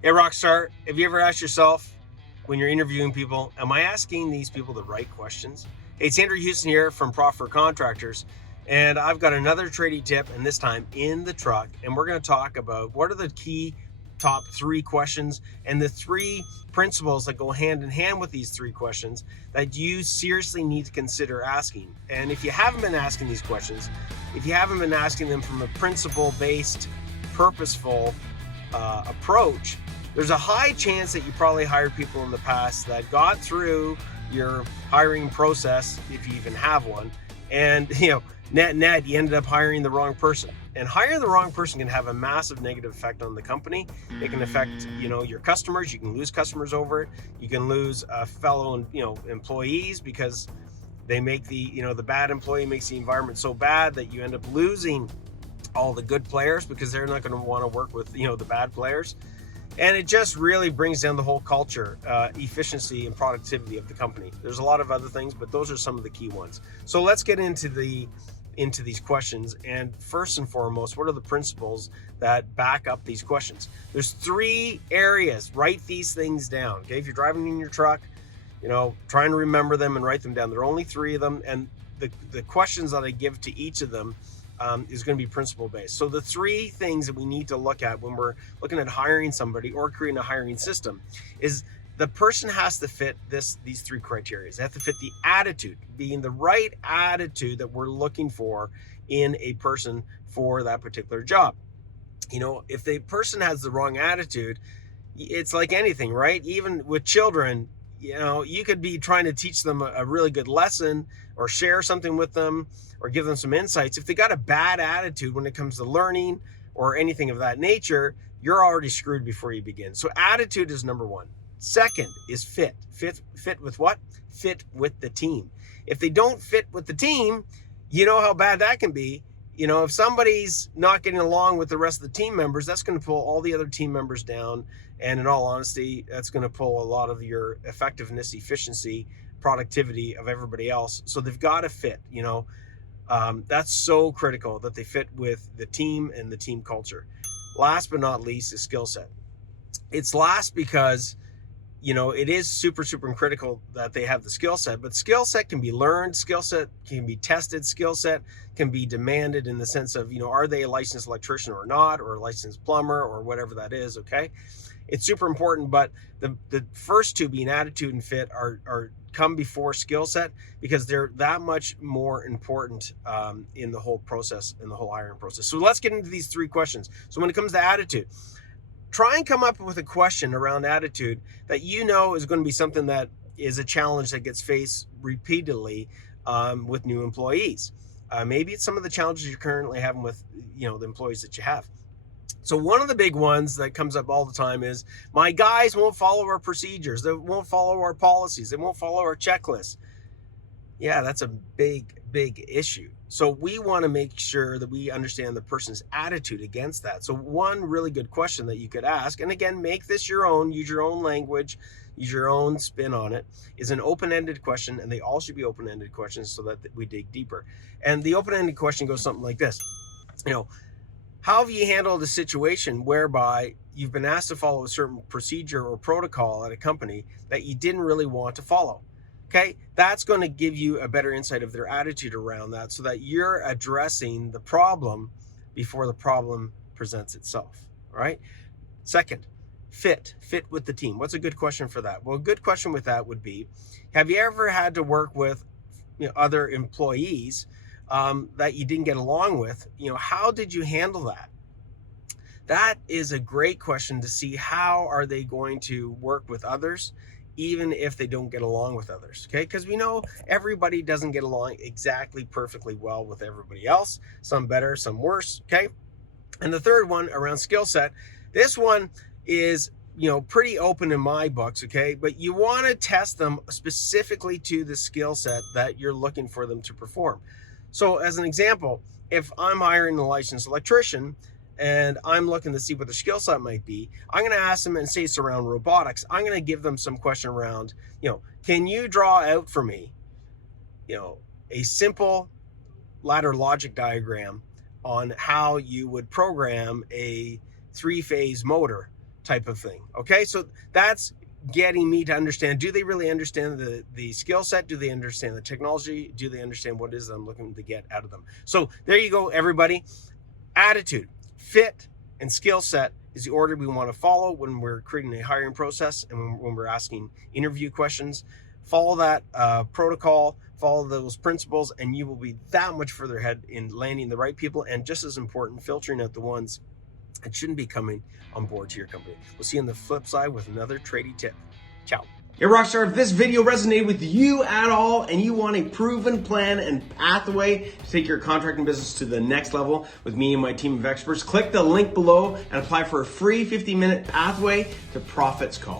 Hey, Rockstar, have you ever asked yourself when you're interviewing people, am I asking these people the right questions? Hey, it's Andrew Houston here from for Contractors, and I've got another trading tip, and this time in the truck, and we're going to talk about what are the key top three questions and the three principles that go hand in hand with these three questions that you seriously need to consider asking. And if you haven't been asking these questions, if you haven't been asking them from a principle-based, purposeful approach, there's a high chance that you probably hired people in the past that got through your hiring process, if you even have one, and net you ended up hiring the wrong person. And hiring the wrong person can have a massive negative effect on the company. It can affect your customers. You can lose customers over it. You can lose fellow employees because they make the bad employee makes the environment so bad that you end up losing all the good players because they're not going to want to work with the bad players. And it just really brings down the whole culture, efficiency and productivity of the company. There's a lot of other things, but those are some of the key ones. So let's get into these questions. And first and foremost, what are the principles that back up these questions? There's three areas. Write these things down. Okay, if you're driving in your truck, try and remember them and write them down. There are only three of them, and the questions that I give to each of them is going to be principle based. So the three things that we need to look at when we're looking at hiring somebody or creating a hiring system is the person has to fit these three criteria. They have to fit the attitude, being the right attitude that we're looking for in a person for that particular job. If the person has the wrong attitude, it's like anything, right? Even with children, you could be trying to teach them a really good lesson or share something with them or give them some insights. If they got a bad attitude when it comes to learning or anything of that nature, you're already screwed before you begin. So attitude is number one. Second is fit. Fit with what? Fit with the team. If they don't fit with the team, you know how bad that can be. If somebody's not getting along with the rest of the team members, that's going to pull all the other team members down. And in all honesty, that's going to pull a lot of your effectiveness, efficiency, productivity of everybody else. So they've got to fit, that's so critical that they fit with the team and the team culture. Last but not least is skill set. It's last because it is super critical that they have the skill set, but skill set can be learned, skill set can be tested, skill set can be demanded in the sense of, are they a licensed electrician or not, or a licensed plumber or whatever that is. Okay. It's super important, but the first two, being attitude and fit, are come before skill set because they're that much more important in the whole process, in the whole hiring process. So let's get into these three questions. So when it comes to attitude, try and come up with a question around attitude that is going to be something that is a challenge that gets faced repeatedly with new employees. Maybe it's some of the challenges you're currently having with the employees that you have. So one of the big ones that comes up all the time is, my guys won't follow our procedures. They won't follow our policies. They won't follow our checklists. Yeah, that's a big issue. So we want to make sure that we understand the person's attitude against that. So one really good question that you could ask, and again, make this your own, use your own language, use your own spin on it, is an open-ended question, and they all should be open-ended questions so that we dig deeper. And the open-ended question goes something like this. How have you handled a situation whereby you've been asked to follow a certain procedure or protocol at a company that you didn't really want to follow? Okay, that's going to give you a better insight of their attitude around that so that you're addressing the problem before the problem presents itself. All right. Second, fit with the team. What's a good question for that? Well, a good question with that would be, have you ever had to work with other employees that you didn't get along with? How did you handle that? That is a great question to see how are they going to work with others, even if they don't get along with others. Okay, because we know everybody doesn't get along exactly perfectly well with everybody else. Some better, some worse. Okay, and the third one around skill set. This one is pretty open in my books. Okay, but you want to test them specifically to the skill set that you're looking for them to perform. So as an example, if I'm hiring a licensed electrician and I'm looking to see what their skill set might be, I'm going to ask them, and say it's around robotics, I'm going to give them some question around, can you draw out for me, a simple ladder logic diagram on how you would program a 3-phase motor type of thing. Okay, so that's getting me to understand, do they really understand the skill set? Do they understand the technology? Do they understand what it is I'm looking to get out of them? So there you go, everybody. Attitude, fit, and skill set is the order we want to follow when we're creating a hiring process and when we're asking interview questions. Follow that protocol, follow those principles, and you will be that much further ahead in landing the right people, and just as important, filtering out the ones that shouldn't be coming on board to your company. We'll see you on the flip side with another tradie tip. Ciao. Hey Rockstar, if this video resonated with you at all and you want a proven plan and pathway to take your contracting business to the next level with me and my team of experts, click the link below and apply for a free 50-minute pathway to Profits Call.